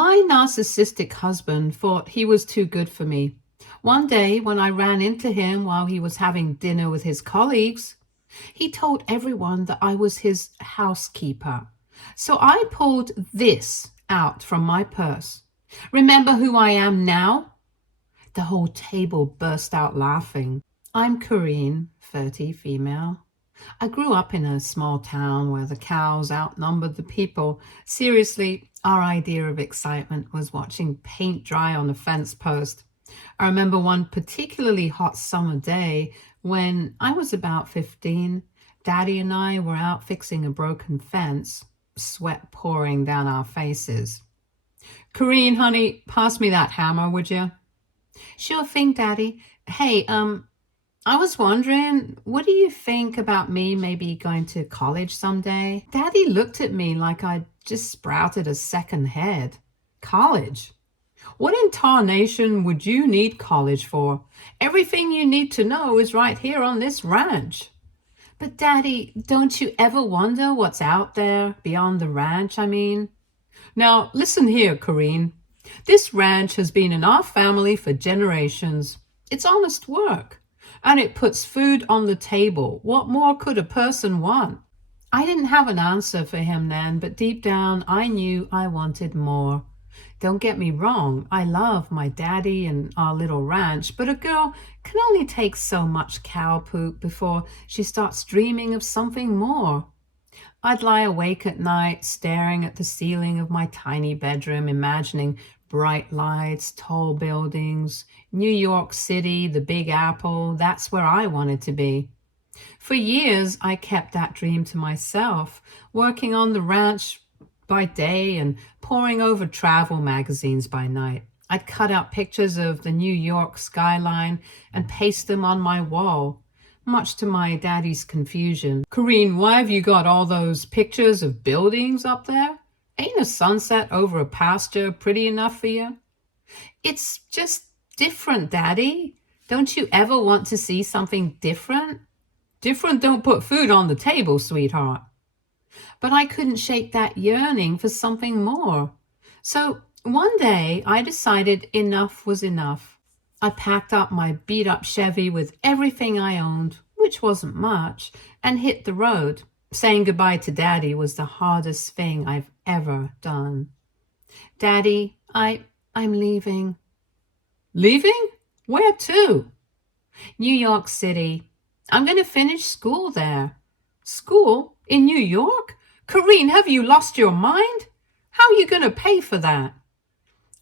My narcissistic husband thought he was too good for me. One day, when I ran into him while he was having dinner with his colleagues, he told everyone that I was his housekeeper. So I pulled this out from my purse. Remember who I am now? The whole table burst out laughing. I'm Corene, 30, female. I grew up in a small town where the cows outnumbered the people. Seriously, our idea of excitement was watching paint dry on a fence post. I remember one particularly hot summer day when I was about 15. Daddy and I were out fixing a broken fence, sweat pouring down our faces. Corene, honey, pass me that hammer, would you? Sure thing, Daddy. Hey, I was wondering, what do you think about me maybe going to college someday? Daddy looked at me like I'd just sprouted a second head. College? What in tarnation would you need college for? Everything you need to know is right here on this ranch. But Daddy, don't you ever wonder what's out there beyond the ranch, I mean? Now, listen here, Corene. This ranch has been in our family for generations. It's honest work, and it puts food on the table. What more could a person want? I didn't have an answer for him then, but deep down, I knew I wanted more. Don't get me wrong, I love my daddy and our little ranch, but a girl can only take so much cow poop before she starts dreaming of something more. I'd lie awake at night, staring at the ceiling of my tiny bedroom, imagining bright lights, tall buildings, New York City, the Big Apple. That's where I wanted to be. For years, I kept that dream to myself, working on the ranch by day and poring over travel magazines by night. I'd cut out pictures of the New York skyline and paste them on my wall, much to my daddy's confusion. Corene, why have you got all those pictures of buildings up there? Ain't a sunset over a pasture pretty enough for you? It's just different, Daddy. Don't you ever want to see something different? Different don't put food on the table, sweetheart. But I couldn't shake that yearning for something more. So one day I decided enough was enough. I packed up my beat-up Chevy with everything I owned, which wasn't much, and hit the road. Saying goodbye to Daddy was the hardest thing I've ever done. Daddy, I'm leaving. Leaving? Where to? New York City. I'm going to finish school there. School? In New York? Corene, have you lost your mind? How are you going to pay for that?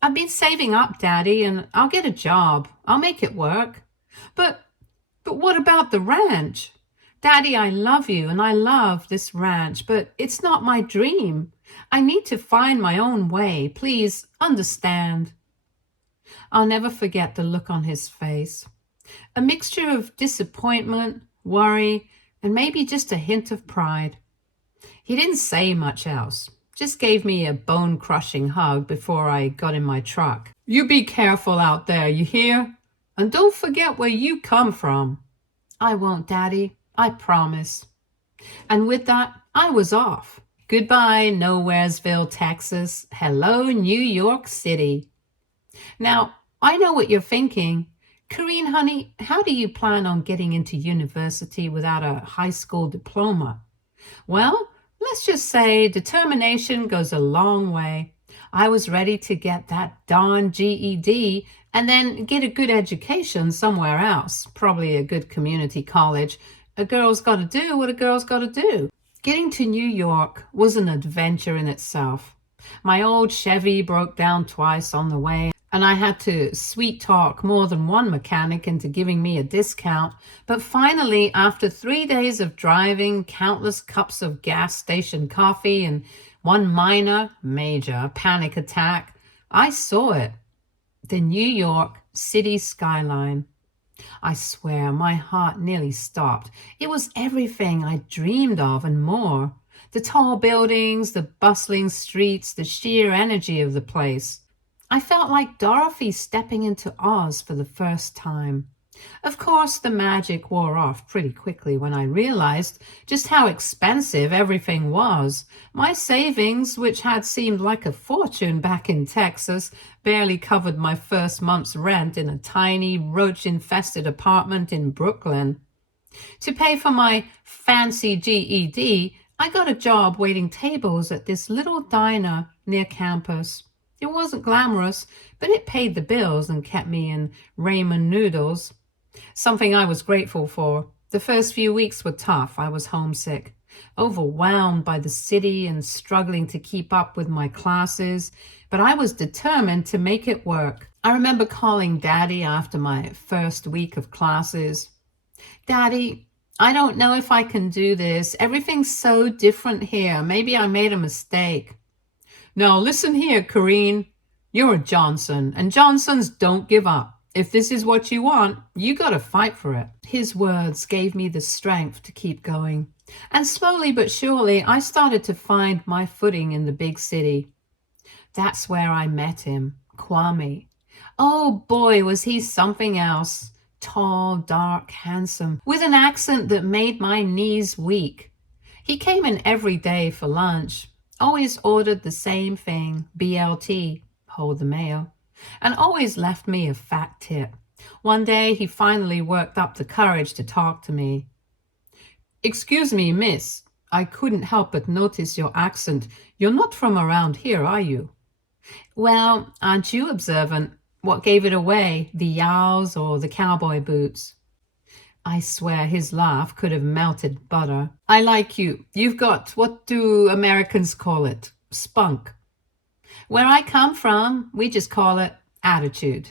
I've been saving up, Daddy, and I'll get a job. I'll make it work. But what about the ranch? Daddy, I love you and I love this ranch, but it's not my dream. I need to find my own way. Please understand. I'll never forget the look on his face. A mixture of disappointment, worry, and maybe just a hint of pride. He didn't say much else, just gave me a bone-crushing hug before I got in my truck. You be careful out there, you hear? And don't forget where you come from. I won't, Daddy. I promise. And with that, I was off. Goodbye, Nowheresville, Texas. Hello, New York City. Now, I know what you're thinking. Corene, honey, how do you plan on getting into university without a high school diploma? Well, let's just say determination goes a long way. I was ready to get that darn GED and then get a good education somewhere else, probably a good community college. A girl's got to do what a girl's got to do. Getting to New York was an adventure in itself. My old Chevy broke down twice on the way, and I had to sweet talk more than one mechanic into giving me a discount. But finally, after 3 days of driving, countless cups of gas station coffee, and one major panic attack, I saw it. The New York City skyline. I swear my heart nearly stopped. It was everything I dreamed of and more. The tall buildings, the bustling streets, the sheer energy of the place. I felt like Dorothy stepping into Oz for the first time. Of course, the magic wore off pretty quickly when I realized just how expensive everything was. My savings, which had seemed like a fortune back in Texas, barely covered my first month's rent in a tiny, roach-infested apartment in Brooklyn. To pay for my fancy GED, I got a job waiting tables at this little diner near campus. It wasn't glamorous, but it paid the bills and kept me in ramen noodles. Something I was grateful for. The first few weeks were tough. I was homesick, overwhelmed by the city and struggling to keep up with my classes, but I was determined to make it work. I remember calling Daddy after my first week of classes. Daddy, I don't know if I can do this. Everything's so different here. Maybe I made a mistake. Now listen here, Corene. You're a Johnson, and Johnsons don't give up. If this is what you want, you gotta fight for it. His words gave me the strength to keep going. And slowly but surely, I started to find my footing in the big city. That's where I met him, Kwame. Oh boy, was he something else. Tall, dark, handsome, with an accent that made my knees weak. He came in every day for lunch, always ordered the same thing, BLT, hold the mail, and always left me a fat tip. One day he finally worked up the courage to talk to me. Excuse me, miss, I couldn't help but notice your accent. You're not from around here, are you? Well, aren't you observant? What gave it away, the yowls or the cowboy boots? I swear his laugh could have melted butter. I like you. You've got, what do Americans call it? Spunk. Where I come from, we just call it attitude.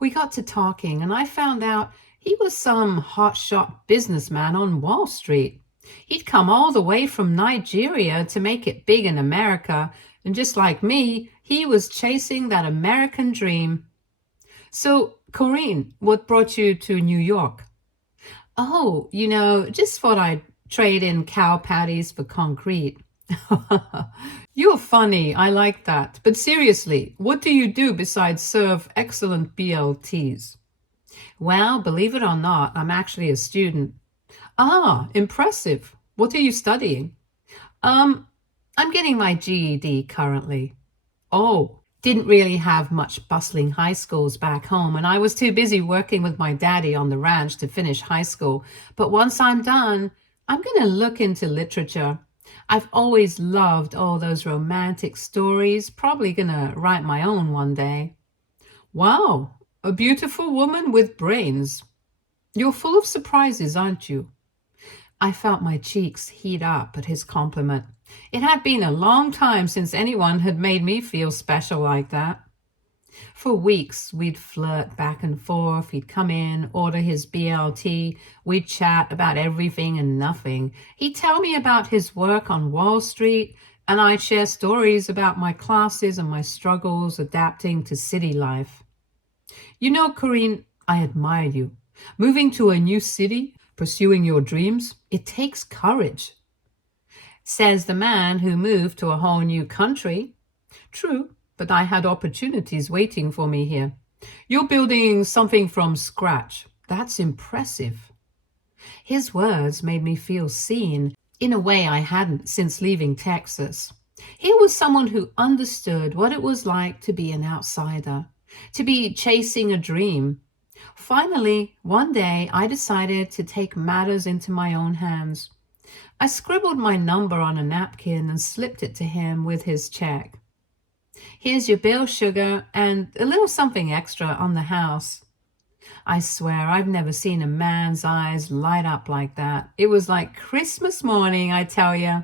We got to talking, and I found out he was some hotshot businessman on Wall Street. He'd come all the way from Nigeria to make it big in America, and just like me, he was chasing that American dream. So, Corene, what brought you to New York? Oh, just thought I'd trade in cow patties for concrete. You're funny. I like that. But seriously, what do you do besides serve excellent BLTs? Well, believe it or not, I'm actually a student. Ah, impressive. What are you studying? I'm getting my GED currently. Oh, didn't really have much bustling high schools back home, and I was too busy working with my daddy on the ranch to finish high school. But once I'm done, I'm going to look into literature. I've always loved all those romantic stories, probably going to write my own one day. Wow, a beautiful woman with brains. You're full of surprises, aren't you? I felt my cheeks heat up at his compliment. It had been a long time since anyone had made me feel special like that. For weeks, we'd flirt back and forth. He'd come in, order his BLT. We'd chat about everything and nothing. He'd tell me about his work on Wall Street, and I'd share stories about my classes and my struggles adapting to city life. You know, Corene, I admire you. Moving to a new city, pursuing your dreams, it takes courage. Says the man who moved to a whole new country. True, but I had opportunities waiting for me here. You're building something from scratch. That's impressive. His words made me feel seen in a way I hadn't since leaving Texas. Here was someone who understood what it was like to be an outsider, to be chasing a dream. Finally, one day, I decided to take matters into my own hands. I scribbled my number on a napkin and slipped it to him with his check. Here's your bill, sugar, and a little something extra on the house. I swear I've never seen a man's eyes light up like that. It was like Christmas morning, I tell you.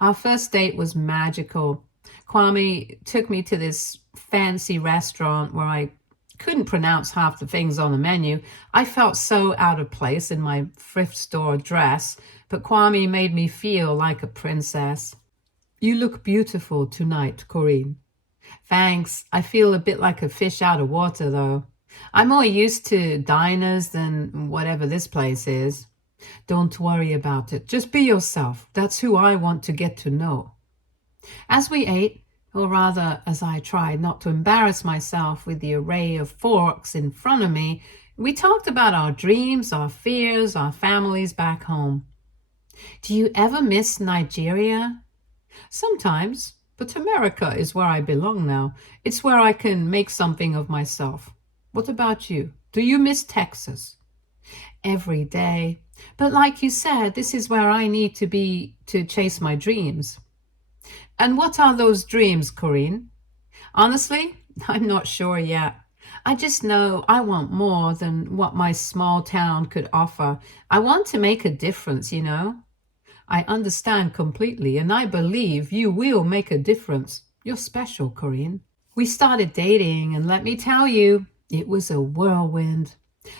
Our first date was magical. Kwame took me to this fancy restaurant where I couldn't pronounce half the things on the menu. I felt so out of place in my thrift store dress, but Kwame made me feel like a princess. You look beautiful tonight, Corene. Thanks. I feel a bit like a fish out of water, though. I'm more used to diners than whatever this place is. Don't worry about it. Just be yourself. That's who I want to get to know. As we ate, or rather as I tried not to embarrass myself with the array of forks in front of me, We talked about our dreams, our fears, our families back home. Do you ever miss Nigeria? Sometimes, but America is where I belong now. It's where I can make something of myself. What about you? Do you miss Texas? Every day. But like you said, this is where I need to be to chase my dreams. And what are those dreams, Corene? Honestly, I'm not sure yet. I just know I want more than what my small town could offer. I want to make a difference, you know? I understand completely, and I believe you will make a difference. You're special, Corene. We started dating, and let me tell you, it was a whirlwind.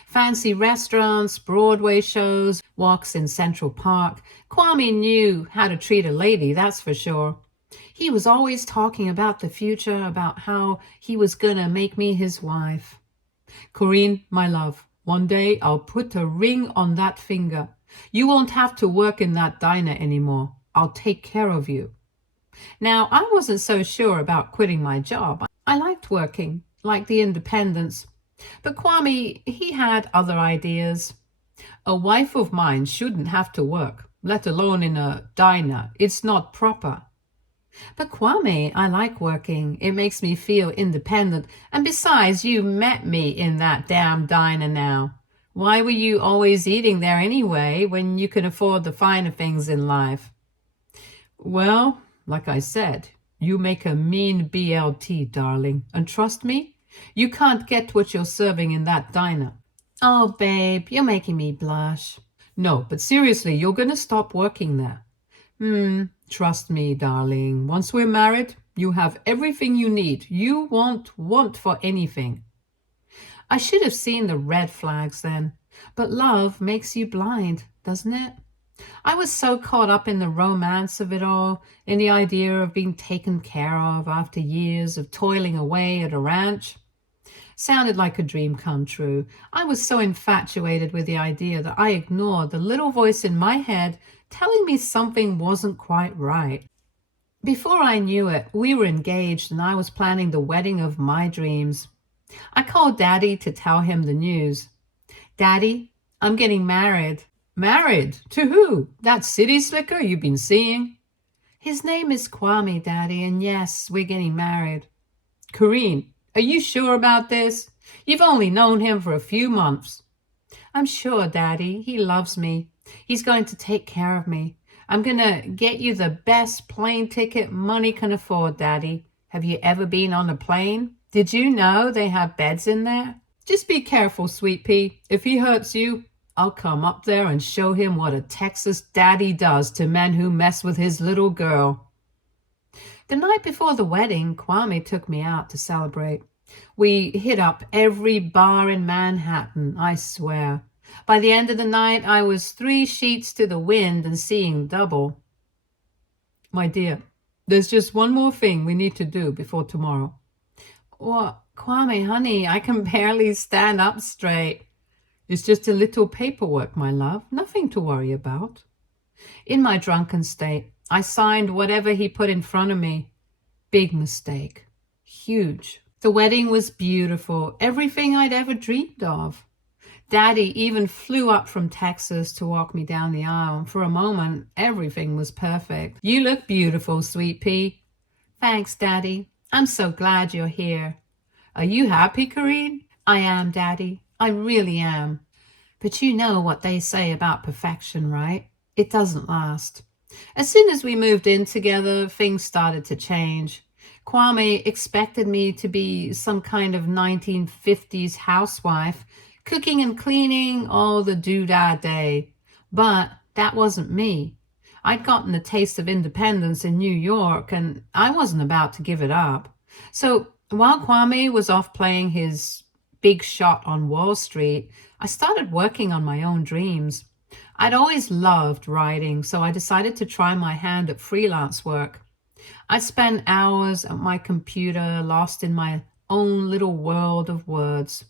Fancy restaurants, Broadway shows, walks in Central Park. Kwame knew how to treat a lady, that's for sure. He was always talking about the future, about how he was gonna make me his wife. Corene, my love, one day I'll put a ring on that finger. You won't have to work in that diner anymore. I'll take care of you. Now, I wasn't so sure about quitting my job. I liked working, liked the independence. But Kwame, he had other ideas. A wife of mine shouldn't have to work, let alone in a diner. It's not proper. But Kwame, I like working. It makes me feel independent. And besides, you met me in that damn diner now. Why were you always eating there anyway when you can afford the finer things in life? Well, like I said, you make a mean BLT, darling. And trust me, you can't get what you're serving in that diner. Oh, babe, you're making me blush. No, but seriously, you're going to stop working there. Trust me, darling. Once we're married, you have everything you need. You won't want for anything. I should have seen the red flags then. But love makes you blind, doesn't it? I was so caught up in the romance of it all, in the idea of being taken care of after years of toiling away at a ranch. Sounded like a dream come true. I was so infatuated with the idea that I ignored the little voice in my head telling me something wasn't quite right. Before I knew it, we were engaged and I was planning the wedding of my dreams. I called Daddy to tell him the news. Daddy, I'm getting married. Married? To who? That city slicker you've been seeing? His name is Kwame, Daddy, and yes, we're getting married. Corene, are you sure about this? You've only known him for a few months. I'm sure, Daddy. He loves me. He's going to take care of me. I'm going to get you the best plane ticket money can afford, Daddy. Have you ever been on a plane? Did you know they have beds in there? Just be careful, sweet pea. If he hurts you, I'll come up there and show him what a Texas daddy does to men who mess with his little girl. The night before the wedding, Kwame took me out to celebrate. We hit up every bar in Manhattan, I swear. By the end of the night, I was 3 sheets to the wind and seeing double. My dear, there's just one more thing we need to do before tomorrow. What, Kwame, honey, I can barely stand up straight. It's just a little paperwork, my love. Nothing to worry about. In my drunken state, I signed whatever he put in front of me. Big mistake. Huge. The wedding was beautiful. Everything I'd ever dreamed of. Daddy even flew up from Texas to walk me down the aisle. For a moment, everything was perfect. You look beautiful, sweet pea. Thanks, Daddy. I'm so glad you're here. Are you happy, Corene? I am, Daddy. I really am. But you know what they say about perfection, right? It doesn't last. As soon as we moved in together, things started to change. Kwame expected me to be some kind of 1950s housewife, cooking and cleaning all the doodah day. But that wasn't me. I'd gotten a taste of independence in New York, and I wasn't about to give it up. So while Kwame was off playing his big shot on Wall Street, I started working on my own dreams. I'd always loved writing, so I decided to try my hand at freelance work. I'd spend hours at my computer, lost in my own little world of words.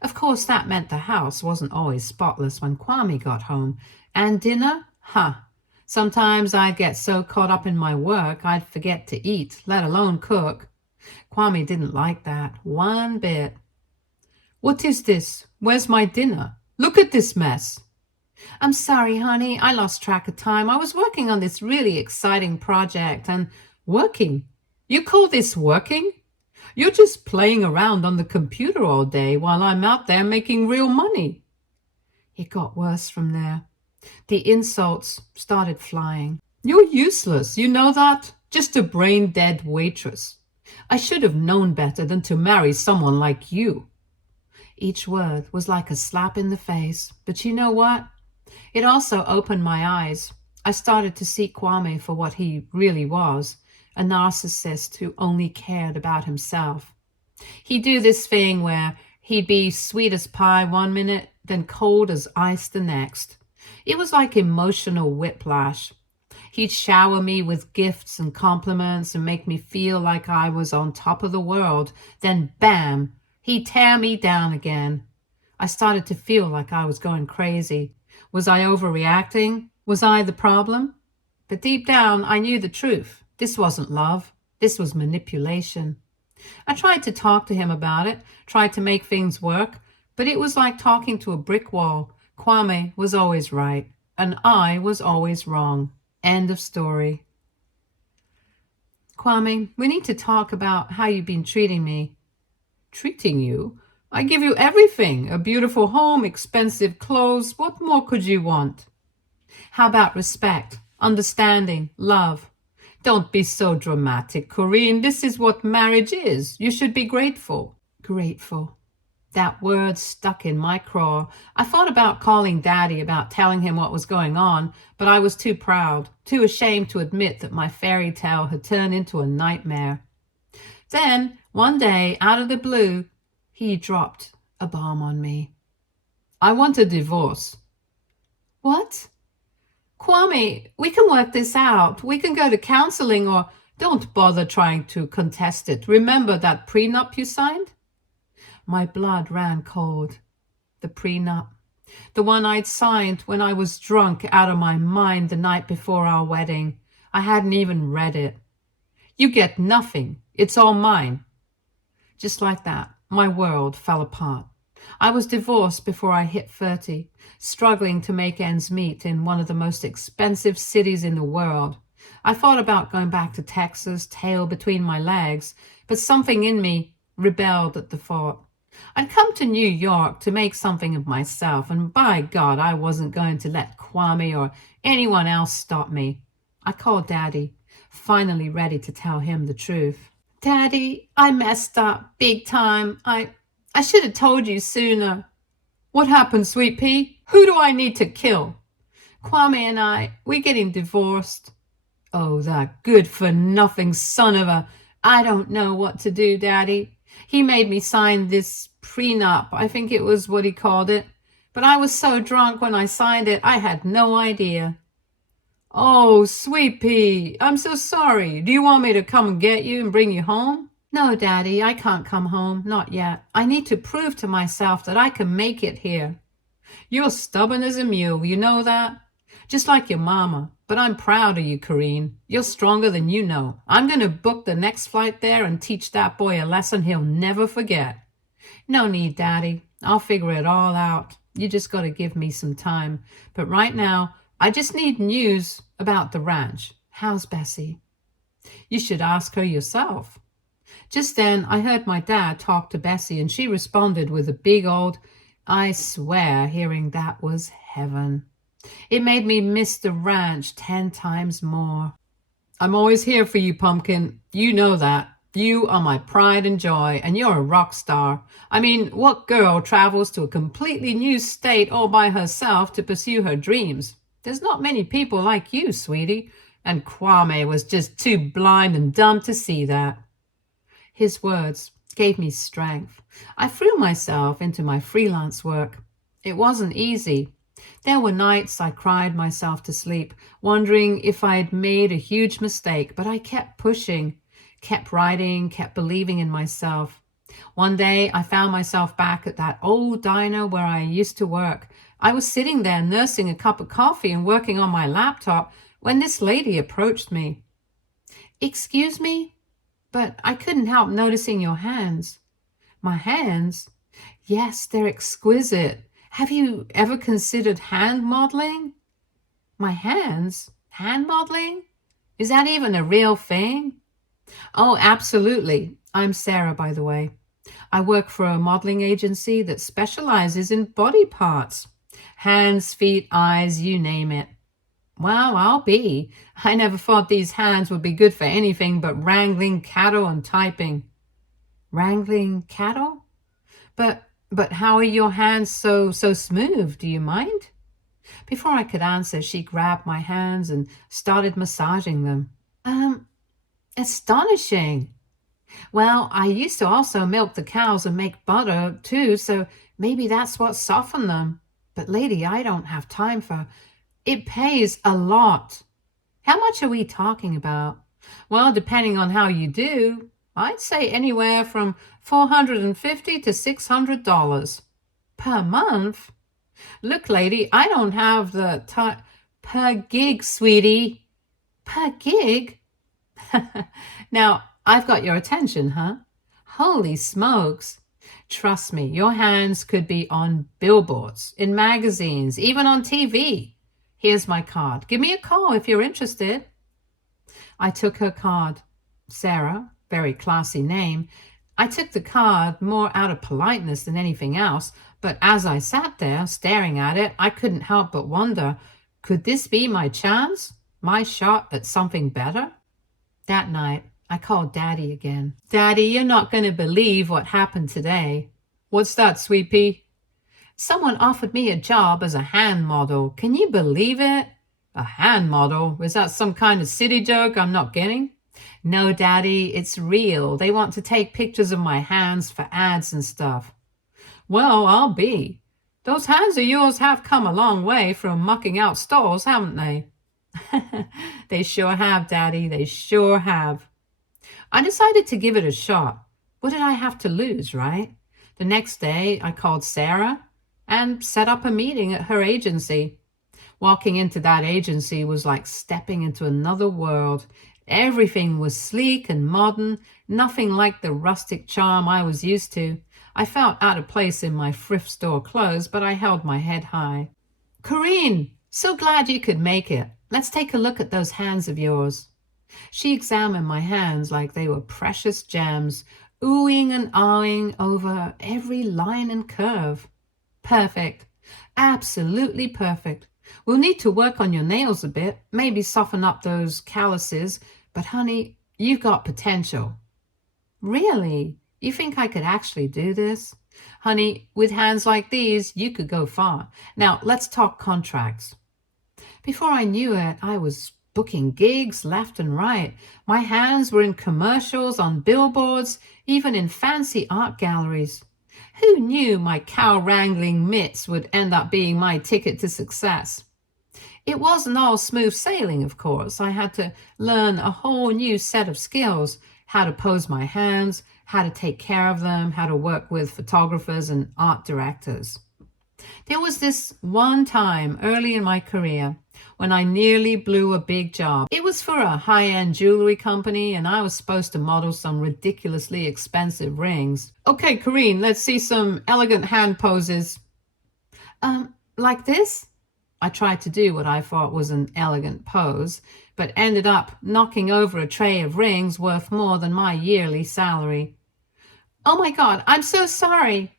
Of course, that meant the house wasn't always spotless when Kwame got home. And dinner? Sometimes I'd get so caught up in my work I'd forget to eat, let alone cook. Kwame didn't like that one bit. What is this? Where's my dinner? Look at this mess. I'm sorry, honey. I lost track of time. I was working on this really exciting project and working. You call this working? You're just playing around on the computer all day while I'm out there making real money. It got worse from there. The insults started flying. You're useless, you know that? Just a brain-dead waitress. I should have known better than to marry someone like you. Each word was like a slap in the face, but you know what? It also opened my eyes. I started to see Kwame for what he really was, a narcissist who only cared about himself. He'd do this thing where he'd be sweet as pie one minute, then cold as ice the next. It was like emotional whiplash. He'd shower me with gifts and compliments and make me feel like I was on top of the world. Then bam, he'd tear me down again. I started to feel like I was going crazy. Was I overreacting? Was I the problem? But deep down, I knew the truth. This wasn't love. This was manipulation. I tried to talk to him about it, tried to make things work, but it was like talking to a brick wall. Kwame was always right, and I was always wrong. End of story. Kwame, we need to talk about how you've been treating me. Treating you? I give you everything. A beautiful home, expensive clothes. What more could you want? How about respect, understanding, love? Don't be so dramatic, Corene. This is what marriage is. You should be grateful. Grateful. That word stuck in my craw. I thought about calling Daddy, about telling him what was going on, but I was too proud, too ashamed to admit that my fairy tale had turned into a nightmare. Then, one day, out of the blue, he dropped a bomb on me. I want a divorce. What? Kwame, we can work this out. We can go to counseling, or don't bother trying to contest it. Remember that prenup you signed? My blood ran cold. The prenup. The one I'd signed when I was drunk out of my mind the night before our wedding. I hadn't even read it. You get nothing. It's all mine. Just like that, my world fell apart. I was divorced before I hit 30, struggling to make ends meet in one of the most expensive cities in the world. I thought about going back to Texas, tail between my legs, but something in me rebelled at the thought. I'd come to New York to make something of myself, and by God, I wasn't going to let Kwame or anyone else stop me. I called Daddy, finally ready to tell him the truth. Daddy, I messed up big time. I should have told you sooner. What happened, sweet pea? Who do I need to kill? Kwame and we're getting divorced. Oh, that good-for-nothing son of a... I don't know what to do, Daddy. He made me sign this prenup. I think it was what he called it. But I was so drunk when I signed it, I had no idea. Oh, sweet pea, I'm so sorry. Do you want me to come and get you and bring you home? No, Daddy, I can't come home. Not yet. I need to prove to myself that I can make it here. You're stubborn as a mule, you know that? Just like your mama. But I'm proud of you, Corene. You're stronger than you know. I'm going to book the next flight there and teach that boy a lesson he'll never forget. No need, Daddy. I'll figure it all out. You just got to give me some time. But right now, I just need news about the ranch. How's Bessie? You should ask her yourself. Just then, I heard my dad talk to Bessie, and she responded with a big old, I swear, hearing that was heaven. It made me miss the ranch 10 times more. I'm always here for you, Pumpkin. You know that. You are my pride and joy, and you're a rock star. I mean, what girl travels to a completely new state all by herself to pursue her dreams? There's not many people like you, sweetie, and Kwame was just too blind and dumb to see that. His words gave me strength. I threw myself into my freelance work. It wasn't easy. There were nights I cried myself to sleep, wondering if I had made a huge mistake, but I kept pushing, kept writing, kept believing in myself. One day I found myself back at that old diner where I used to work. I was sitting there nursing a cup of coffee and working on my laptop when this lady approached me. Excuse me, but I couldn't help noticing your hands. My hands? Yes, they're exquisite. Have you ever considered hand modeling? My hands? Hand modeling? Is that even a real thing? Oh, absolutely. I'm Sarah, by the way. I work for a modeling agency that specializes in body parts. Hands, feet, eyes, you name it. Well, I'll be. I never thought these hands would be good for anything but wrangling cattle and typing. Wrangling cattle? But how are your hands so smooth? Do you mind? Before I could answer, she grabbed my hands and started massaging them. Astonishing. Well, I used to also milk the cows and make butter too, so maybe that's what softened them. But lady, I don't have time for it. Pays a lot. How much are we talking about? Well, depending on how you do, I'd say anywhere from $450 to $600 per month. Look, lady, I don't have the time per gig, sweetie. Per gig? Now, I've got your attention, huh? Holy smokes. Trust me, your hands could be on billboards, in magazines, even on TV. Here's my card. Give me a call if you're interested. I took her card. Sarah, very classy name. I took the card more out of politeness than anything else, but as I sat there staring at it, I couldn't help but wonder, could this be my chance? My shot at something better? That night, I called Daddy again. Daddy, you're not going to believe what happened today. What's that, sweet pea? Someone offered me a job as a hand model. Can you believe it? A hand model? Is that some kind of city joke I'm not getting? No, Daddy, it's real. They want to take pictures of my hands for ads and stuff. Well, I'll be. Those hands of yours have come a long way from mucking out stalls, haven't they? They sure have, Daddy. They sure have. I decided to give it a shot. What did I have to lose, right? The next day, I called Sarah and set up a meeting at her agency. Walking into that agency was like stepping into another world. Everything was sleek and modern, nothing like the rustic charm I was used to. I felt out of place in my thrift store clothes, but I held my head high. Corene, so glad you could make it. Let's take a look at those hands of yours. She examined my hands like they were precious gems, oohing and ahhing over every line and curve. Perfect. Absolutely perfect. We'll need to work on your nails a bit, maybe soften up those calluses, but honey, you've got potential. Really? You think I could actually do this? Honey, with hands like these, you could go far. Now, let's talk contracts. Before I knew it, I was booking gigs left and right. My hands were in commercials, on billboards, even in fancy art galleries. Who knew my cow wrangling mitts would end up being my ticket to success? It wasn't all smooth sailing, of course. I had to learn a whole new set of skills, how to pose my hands, how to take care of them, how to work with photographers and art directors. There was this one time early in my career when I nearly blew a big job. It was for a high-end jewelry company, and I was supposed to model some ridiculously expensive rings. Okay, Corene, let's see some elegant hand poses. Like this? I tried to do what I thought was an elegant pose, but ended up knocking over a tray of rings worth more than my yearly salary. Oh my God, I'm so sorry.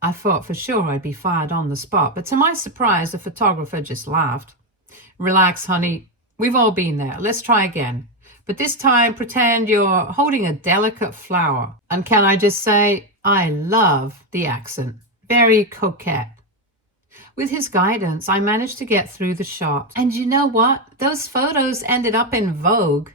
I thought for sure I'd be fired on the spot, but to my surprise, the photographer just laughed. Relax, honey. We've all been there. Let's try again. But this time, pretend you're holding a delicate flower. And can I just say, I love the accent. Very coquette. With his guidance, I managed to get through the shot. And you know what? Those photos ended up in Vogue.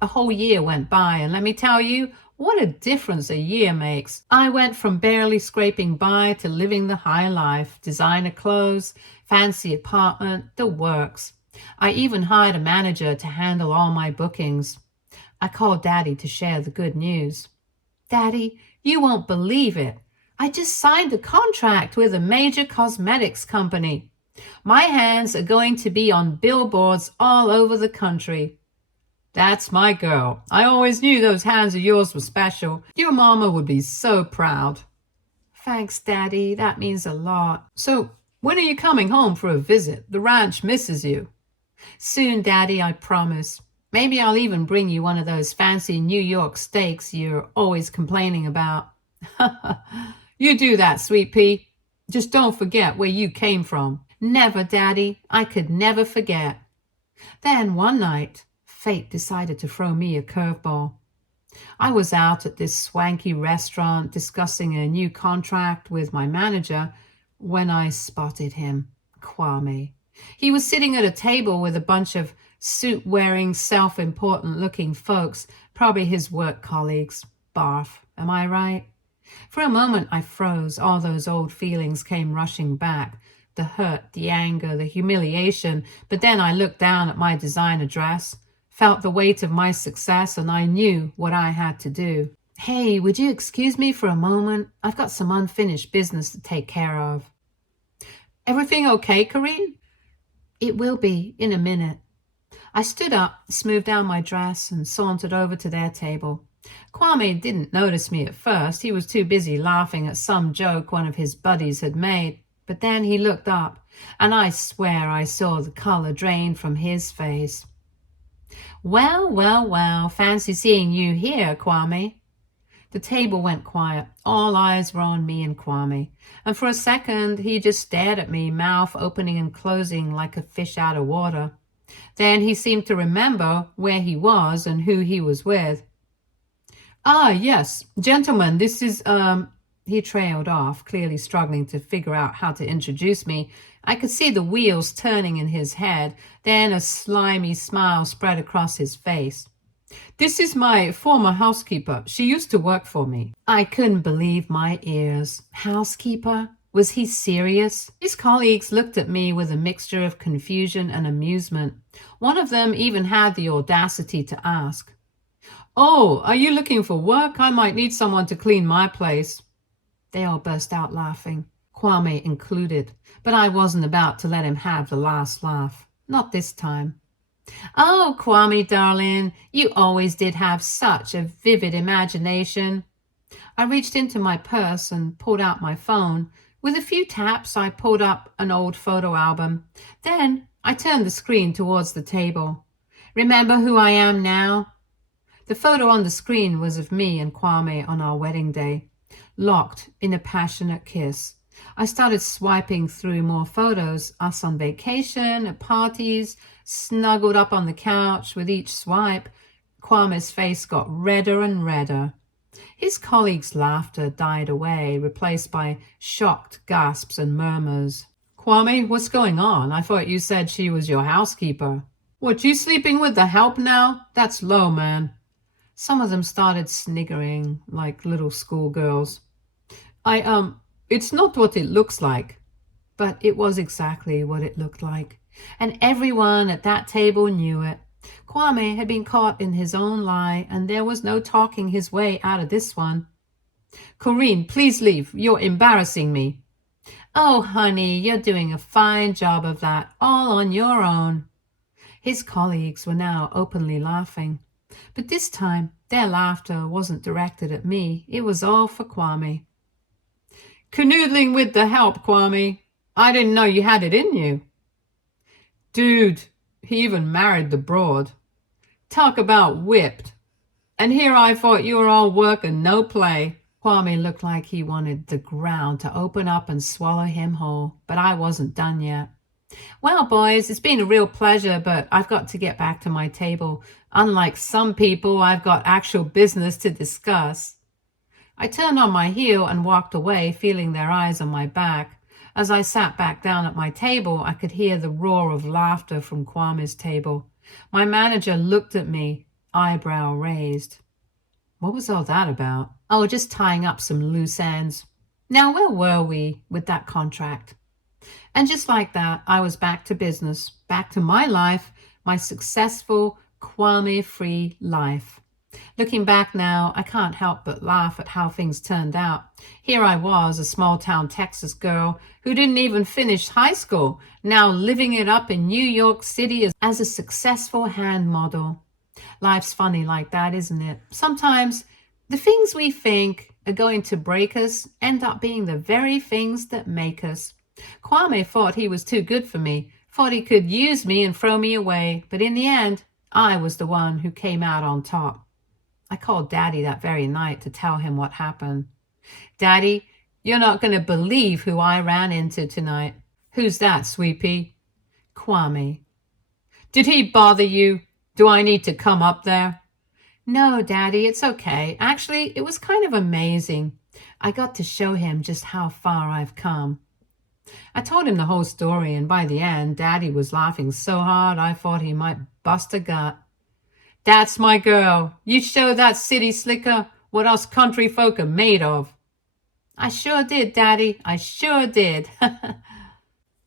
A whole year went by, and let me tell you, what a difference a year makes. I went from barely scraping by to living the high life, designer clothes, fancy apartment, the works. I even hired a manager to handle all my bookings. I called Daddy to share the good news. Daddy, you won't believe it. I just signed a contract with a major cosmetics company. My hands are going to be on billboards all over the country. That's my girl. I always knew those hands of yours were special. Your mama would be so proud. Thanks, Daddy. That means a lot. So, when are you coming home for a visit? The ranch misses you. Soon, Daddy, I promise. Maybe I'll even bring you one of those fancy New York steaks you're always complaining about. You do that, sweet pea. Just don't forget where you came from. Never, Daddy. I could never forget. Then one night, fate decided to throw me a curveball. I was out at this swanky restaurant discussing a new contract with my manager when I spotted him, Kwame. He was sitting at a table with a bunch of suit-wearing, self-important looking folks, probably his work colleagues. Barf, am I right? For a moment I froze. All those old feelings came rushing back. The hurt, the anger, the humiliation. But then I looked down at my designer dress, felt the weight of my success, and I knew what I had to do. Hey, would you excuse me for a moment? I've got some unfinished business to take care of. Everything okay, Corene? It will be in a minute. I stood up, smoothed down my dress, and sauntered over to their table. Kwame didn't notice me at first. He was too busy laughing at some joke one of his buddies had made. But then he looked up, and I swear I saw the color drain from his face. Well, well, well, fancy seeing you here, Kwame. The table went quiet. All eyes were on me and Kwame. And for a second, he just stared at me, mouth opening and closing like a fish out of water. Then he seemed to remember where he was and who he was with. Ah, yes, gentlemen, this is, He trailed off, clearly struggling to figure out how to introduce me. I could see the wheels turning in his head. Then a slimy smile spread across his face. This is my former housekeeper. She used to work for me. I couldn't believe my ears. Housekeeper? Was he serious? His colleagues looked at me with a mixture of confusion and amusement. One of them even had the audacity to ask, "Oh, are you looking for work? I might need someone to clean my place." They all burst out laughing, Kwame included, but I wasn't about to let him have the last laugh. Not this time. "Oh, Kwame, darling, you always did have such a vivid imagination." I reached into my purse and pulled out my phone. With a few taps, I pulled up an old photo album. Then I turned the screen towards the table. Remember who I am now? The photo on the screen was of me and Kwame on our wedding day, locked in a passionate kiss. I started swiping through more photos, us on vacation, at parties, snuggled up on the couch. With each swipe, Kwame's face got redder and redder. His colleagues' laughter died away, replaced by shocked gasps and murmurs. "Kwame, what's going on? I thought you said she was your housekeeper." "What, you sleeping with the help now? That's low, man." Some of them started sniggering like little schoolgirls. It's not what it looks like." But it was exactly what it looked like. And everyone at that table knew it. Kwame had been caught in his own lie, and there was no talking his way out of this one. "Corene, please leave. You're embarrassing me." "Oh, honey, you're doing a fine job of that, all on your own." His colleagues were now openly laughing. But this time, their laughter wasn't directed at me. It was all for Kwame. "Canoodling with the help, Kwame. I didn't know you had it in you." "Dude, he even married the broad. Talk about whipped. And here I thought you were all work and no play." Kwame looked like he wanted the ground to open up and swallow him whole, but I wasn't done yet. "Well, boys, it's been a real pleasure, but I've got to get back to my table. Unlike some people, I've got actual business to discuss." I turned on my heel and walked away, feeling their eyes on my back. As I sat back down at my table, I could hear the roar of laughter from Kwame's table. My manager looked at me, eyebrow raised. What was all that about? Oh, just tying up some loose ends. Now, where were we with that contract? And just like that, I was back to business, back to my life, my successful, Kwame-free life. Looking back now, I can't help but laugh at how things turned out. Here I was, a small-town Texas girl who didn't even finish high school, now living it up in New York City as a successful hand model. Life's funny like that, isn't it? Sometimes The things we think are going to break us end up being the very things that make us. Kwame thought he was too good for me, thought he could use me and throw me away, but in the end, I was the one who came out on top. I called Daddy that very night to tell him what happened. Daddy, you're not going to believe who I ran into tonight. Who's that, sweetie? Kwame. Did he bother you? Do I need to come up there? No, Daddy, it's okay. Actually, it was kind of amazing. I got to show him just how far I've come. I told him the whole story, and by the end, Daddy was laughing so hard I thought he might bust a gut. That's my girl. You show that city slicker what us country folk are made of. I sure did, Daddy. I sure did.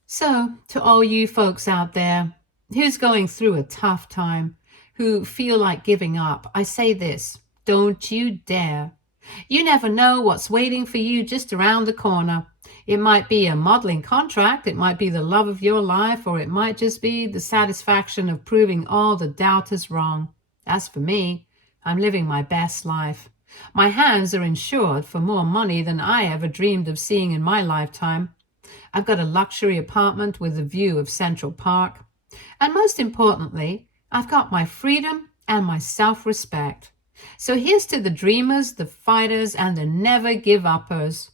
So, to all you folks out there who's going through a tough time, who feel like giving up, I say this: don't you dare. You never know what's waiting for you just around the corner. It might be a modeling contract, it might be the love of your life, or it might just be the satisfaction of proving all the doubters wrong. As for me, I'm living my best life. My hands are insured for more money than I ever dreamed of seeing in my lifetime. I've got a luxury apartment with a view of Central Park. And most importantly, I've got my freedom and my self-respect. So here's to the dreamers, the fighters, and the never-give-uppers.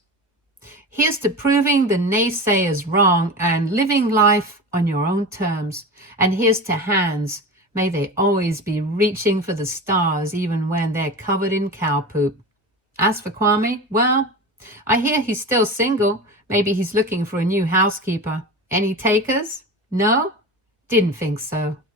Here's to proving the naysayers wrong and living life on your own terms. And here's to hands. May they always be reaching for the stars even when they're covered in cow poop. As for Kwame, well, I hear he's still single. Maybe he's looking for a new housekeeper. Any takers? No? Didn't think so.